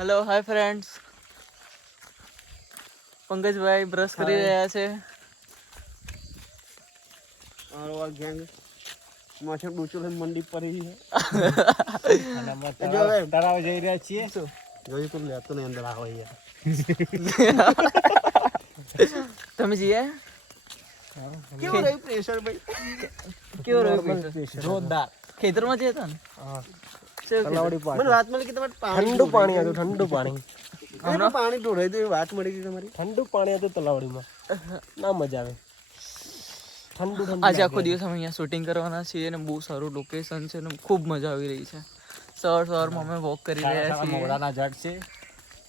Hello hi friends, પંકજભાઈ brush કરી રહ્યા છે. और गैंग माछे डूचो ले मंडी पर ही है અને અમે તળાવ જઈ રહ્યા છીએ. જોઈ તો લેતો ને અંદર આવો યાર. તમે જઈએ કેવો રહ્યું પ્રેશર ભાઈ? કેવો રહ્યો જોરદાર. ખેતરમાં જઈએ હતા ને? હા. કેવું તલાવડી પાણી. મને વાત મળી કે તમારે પાણી ઠંડુ પાણી હતું, ઠંડુ પાણી. હમણાં પાણી ઢોળાઈ દે વાત મળી ગઈ તમારી. ઠંડુ પાણી હતું તલાવડીમાં. ના મજા આવે. ઠંડુ ઠંડુ. આજે આખો દિવસ અમે અહીંયા શૂટિંગ કરવાના છીએ અને બહુ સારું લોકેશન છે અને ખૂબ મજા આવી રહી છે. સવારમાં અમે વોક કરી રહ્યા છીએ. મોડાના ઝાડ છે.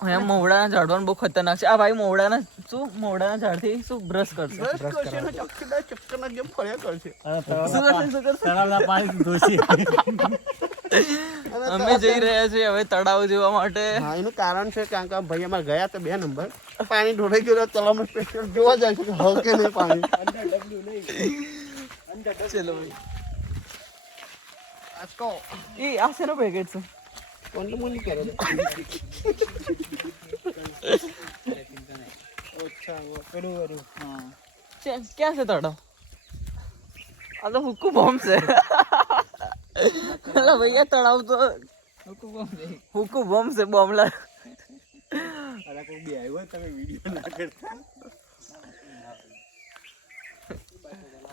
અહીંયા મવડાના ઝાડવાનું બહુ ખતરનાક છે. આ ભાઈ મવડાના ઝાડથી શું બ્રશ કરશે? બ્રશ કરશે ને ચક્કરના જેમ ફર્યા કરશે. શું કરશે? તળાવના પાણી ધોશે. અમે જઈ રહ્યા છીએ હવે તળાવ જોવા માટે. હા, એનું કારણ છે કારણ કે ભાઈ અમારે ગયા તો 2 નંબર પાણી ઢોળાઈ ગયું તલાવમાં સ્પેશિયલ જોવા જાય છે કે હવે કે નહીં પાણી. ચલો ભાઈ. આસ્કો એ આ શેનો પેકેટ છે? કોણ મુંડી કરે છે? ક્યાં છે તળાવ? આ તો હુક્કુ બોમ્બ છે. અલા ભૈયા તળાવ તો હુક્કુ બોમ્બ છે. બોમ્બલા અલા કોઈ બી આવ્યો તમે વિડિયો ના કરતા.